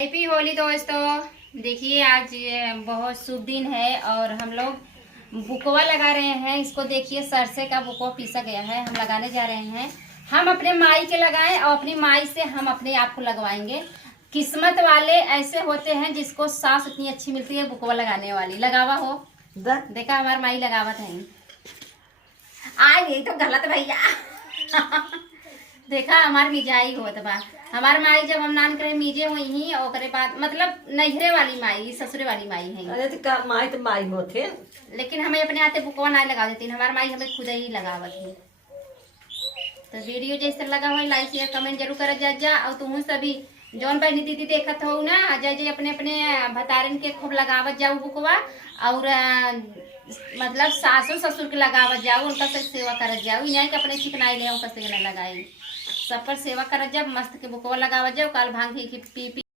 Happy Holi दोस्तों। देखिए आज ये बहुत शुभ दिन है और हम लोग बुकवा लगा रहे हैं। इसको देखिए सरसे का बुकवा पीसा गया है, हम लगाने जा रहे हैं। हम अपने माई के लगाएं और अपनी माई से हम अपने आप को लगवाएंगे। किस्मत वाले ऐसे होते हैं जिसको सास इतनी अच्छी मिलती है बुकवा लगाने वाली। लगावा हो देखा हमारी माई लगावत है। आज यही तो गलत भैया देखा हमार मिजाई होत बा। हमार माई जब हम नान करे मीजे हुई ही और करे बाद मतलब नैहरे वाली माई ससुरे वाली माई है। अरे तो माई तो माई होते, लेकिन हमें अपने हाथे बुकवा ना लगा देती। हमार माई हमें खुद ही लगावत है। तो वीडियो जैसे लगा हो लाइक शेयर कमेंट जरूर कर जा और तुम सभी जौन बहनी दीदी देखत हो ना जय जय अपने अपने भतारन के खूब लगावत जाओ बुकवा और मतलब सासू ससुर के लगावत जाओ, उनका से सेवा करत जाओ। इन्हें के अपने चिकनाई ले उनका से न लगाई, सब पर सेवा करत जाओ। मस्त के बुकवा लगावत जाओ। काल भांग पी पी